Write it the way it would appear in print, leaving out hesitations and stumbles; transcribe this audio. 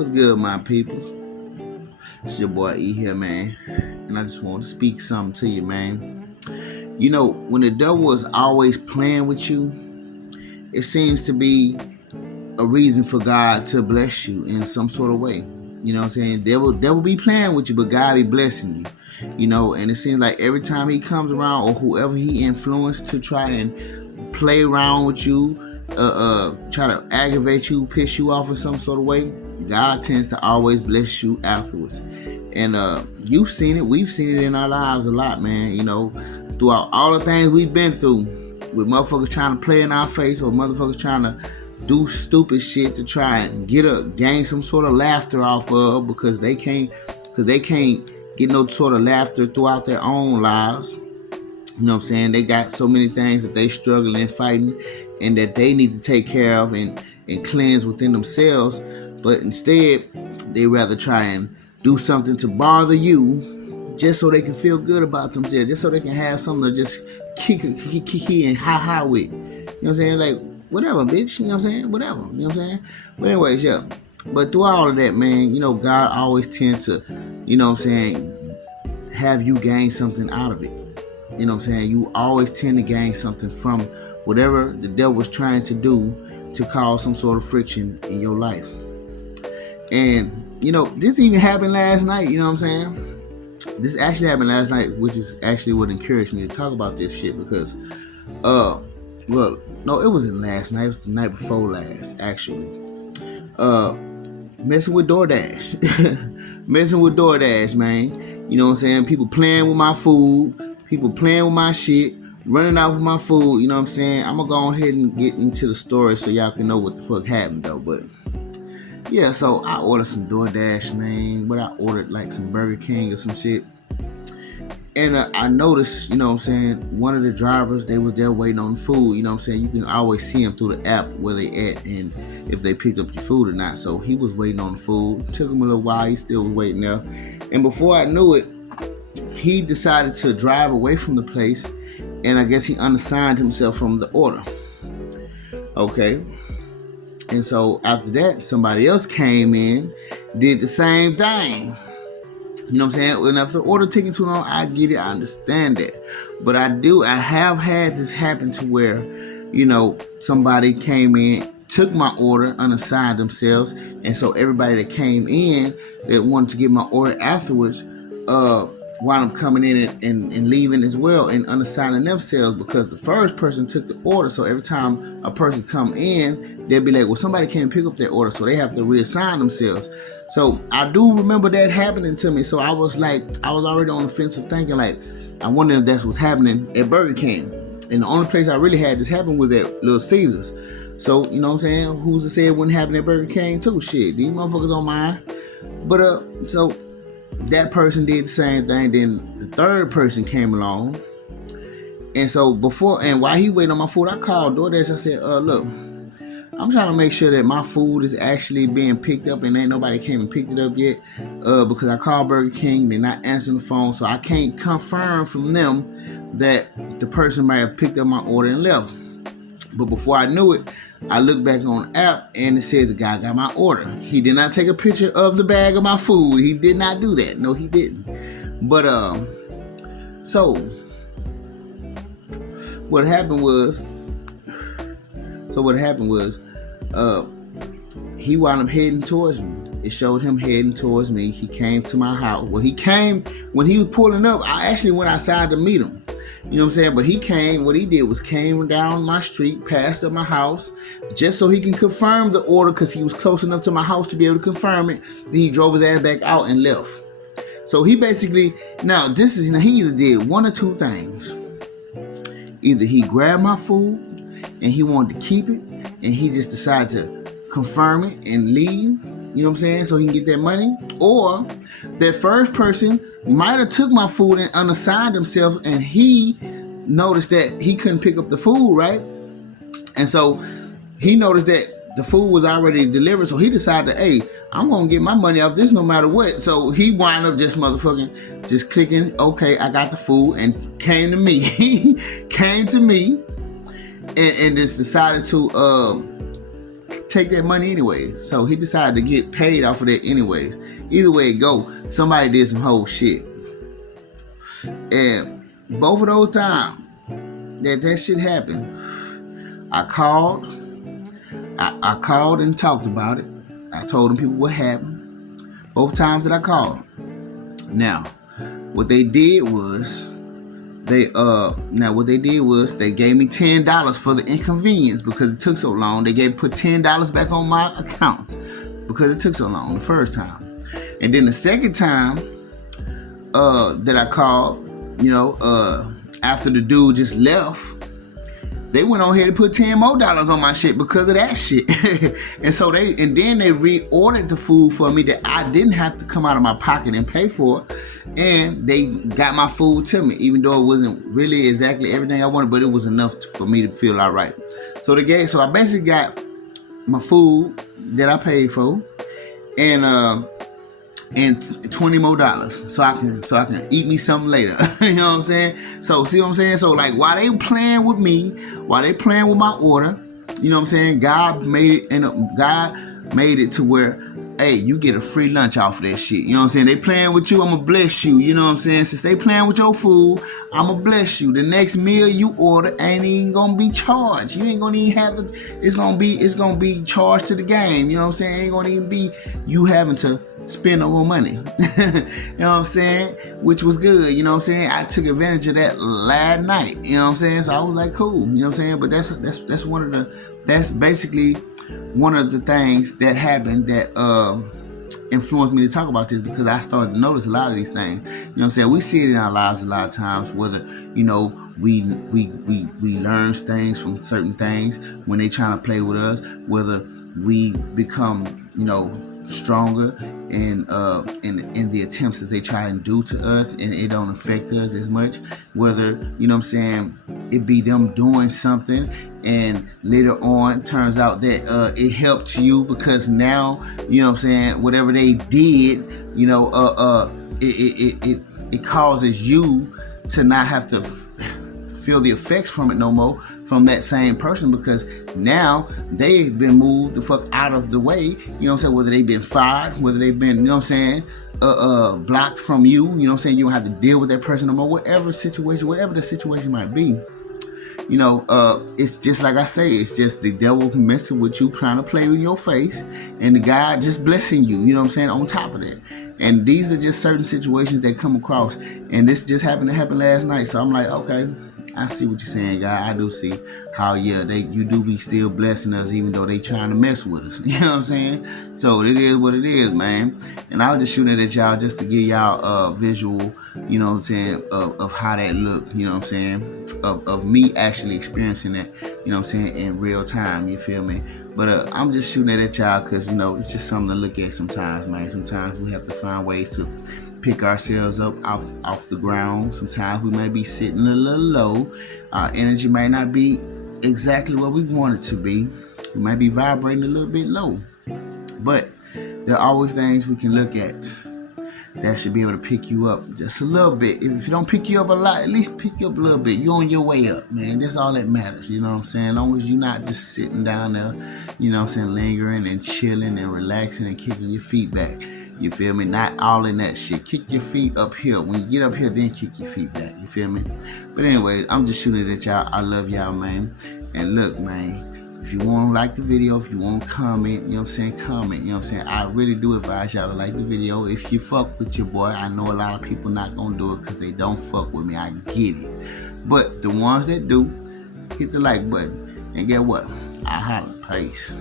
What's good, my peoples? It's your boy E here, man. And I just want to speak something to you, man. You know, when the devil is always playing with you, it seems to be a reason for God to bless you in some sort of way. You know what I'm saying? Devil be playing with you, but God be blessing you. You know, and it seems like every time he comes around or whoever he influenced to try and play around with you, try to aggravate you, piss you off in some sort of way, God tends to always bless you afterwards. And you've seen it, we've seen it in our lives a lot, man. You know, throughout all the things we've been through, with motherfuckers trying to play in our face or motherfuckers trying to do stupid shit to try and gain some sort of laughter off of because they can't get no sort of laughter throughout their own lives. You know what I'm saying? They got so many things that they struggling and fighting and that they need to take care of and cleanse within themselves. But instead, they rather try and do something to bother you just so they can feel good about themselves, just so they can have something to just kick and ha with. You know what I'm saying? Like, whatever, bitch. You know what I'm saying? Whatever. You know what I'm saying? But anyways, yeah. But through all of that, man, you know, God always tends to, you know what I'm saying, have you gain something out of it. You know what I'm saying? You always tend to gain something from whatever the devil was trying to do to cause some sort of friction in your life. And, you know, this even happened last night, you know what I'm saying? This actually happened last night, which is actually what encouraged me to talk about this shit because, well, no, it wasn't last night. It was the night before last, actually. Messing with DoorDash. Messing with DoorDash, man. You know what I'm saying? People playing with my food. People playing with my shit. Running off with my food. You know what I'm saying? I'm going to go ahead and get into the story so y'all can know what the fuck happened, though. But, yeah, so I ordered some DoorDash, man. But I ordered, like, some Burger King or some shit. And I noticed, you know what I'm saying, one of the drivers, they was there waiting on food. You know what I'm saying? You can always see them through the app where they at and if they picked up your food or not. So he was waiting on the food. It took him a little while. He still was waiting there. And before I knew it, he decided to drive away from the place. And I guess he unassigned himself from the order. Okay. And so after that, somebody else came in, did the same thing. You know what I'm saying? And if the order taking too long, I get it. I understand that. But I have had this happen to where, you know, somebody came in, took my order, unassigned themselves. And so everybody that came in that wanted to get my order afterwards, wound up coming in and leaving as well and unassigning themselves because the first person took the order. So every time a person come in, they'll be like, well, somebody came and pick up their order. So they have to reassign themselves. So I do remember that happening to me. So I was already on the fence of thinking like, I wonder if that's what's happening at Burger King. And the only place I really had this happen was at Little Caesars. So, you know what I'm saying? Who's to say it wouldn't happen at Burger King too? Shit, these motherfuckers don't mind. But, so that person did the same thing. Then the third person came along. And so while he waiting on my food, I called DoorDash. I said, look, I'm trying to make sure that my food is actually being picked up and ain't nobody came and picked it up yet. Because I called Burger King, they're not answering the phone. So I can't confirm from them that the person might have picked up my order and left. But before I knew it, I looked back on the app and it said the guy got my order. He did not take a picture of the bag of my food. He did not do that. No, he didn't. But so what happened was he wound up heading towards me. It showed him heading towards me. He came to my house. Well, when he was pulling up, I actually went outside to meet him. You know what I'm saying? But what he did was came down my street, passed up my house, just so he can confirm the order because he was close enough to my house to be able to confirm it. Then he drove his ass back out and left. So he basically, he either did one or two things. Either he grabbed my food and he wanted to keep it and he just decided to confirm it and leave. You know what I'm saying? So he can get that money. Or that first person might have took my food and unassigned himself and he noticed that he couldn't pick up the food, right? And so he noticed that the food was already delivered. So he decided, hey, I'm going to get my money off this no matter what. So he wound up just clicking, okay, I got the food, and came to me. He came to me and just decided to take that money anyways. So he decided to get paid off of that anyways. Either way it go, somebody did some whole shit. And both of those times that shit happened, I called and talked about it. I told them people what happened. Both times that I called. Now, what they did was they gave me $10 for the inconvenience because it took so long. They put $10 back on my account because it took so long the first time. And then the second time that I called, after the dude just left, they went on here to put $10 more on my shit because of that shit. And then they reordered the food for me that I didn't have to come out of my pocket and pay for. And they got my food to me, even though it wasn't really exactly everything I wanted, but it was enough for me to feel all right. So I basically got my food that I paid for and $20 more so I can eat me something later. You know what I'm saying? So see what I'm saying? So like while they playing with me, while they playing with my order, you know what I'm saying? God made it to where, hey, you get a free lunch off of that shit. You know what I'm saying? They playing with you, I'm gonna bless you. You know what I'm saying? Since they playing with your food, I'm gonna bless you. The next meal you order ain't even gonna be charged. You ain't gonna even have to. It's gonna be charged to the game. You know what I'm saying? It ain't gonna even be you having to spend no more money. You know what I'm saying? Which was good. You know what I'm saying? I took advantage of that last night. You know what I'm saying? So I was like, cool. You know what I'm saying? But that's basically one of the things that happened that influenced me to talk about this, because I started to notice a lot of these things. You know what I'm saying? We see it in our lives a lot of times, whether, we learn things from certain things when they trying to play with us, whether we become, stronger in the attempts that they try and do to us and it don't affect us as much, whether, it be them doing something and later on turns out that it helped you because now, whatever they did, it causes you to not have to feel the effects from it no more from that same person, because now they've been moved the fuck out of the way, whether they've been fired, whether they've been, blocked from you, you don't have to deal with that person no more, whatever the situation might be. It's just like I say, it's just the devil messing with you, trying to play in your face, and the God just blessing you, on top of that. And these are just certain situations that come across, and this just happened to happen last night. So I'm like, okay, I see what you're saying, God. I do see how, you do be still blessing us, even though they trying to mess with us. You know what I'm saying? So it is what it is, man. And I was just shooting it at y'all just to give y'all a visual, of how that looked, of me actually experiencing that, in real time, you feel me? But I'm just shooting it at y'all because, it's just something to look at sometimes, man. Sometimes we have to find ways to pick ourselves up off the ground. Sometimes we might be sitting a little low. Our energy might not be exactly where we want it to be. We might be vibrating a little bit low. But there are always things we can look at that should be able to pick you up just a little bit. If it don't pick you up a lot, at least pick you up a little bit. You're on your way up, man. That's all that matters, you know what I'm saying? As long as you're not just sitting down there, lingering and chilling and relaxing and kicking your feet back. You feel me? Not all in that shit. Kick your feet up here. When you get up here, then kick your feet back. You feel me? But anyways, I'm just shooting it at y'all. I love y'all, man. And look, man, if you want to like the video, if you want to comment, comment. I really do advise y'all to like the video. If you fuck with your boy, I know a lot of people not going to do it because they don't fuck with me. I get it. But the ones that do, hit the like button. And get what? I holla. Peace.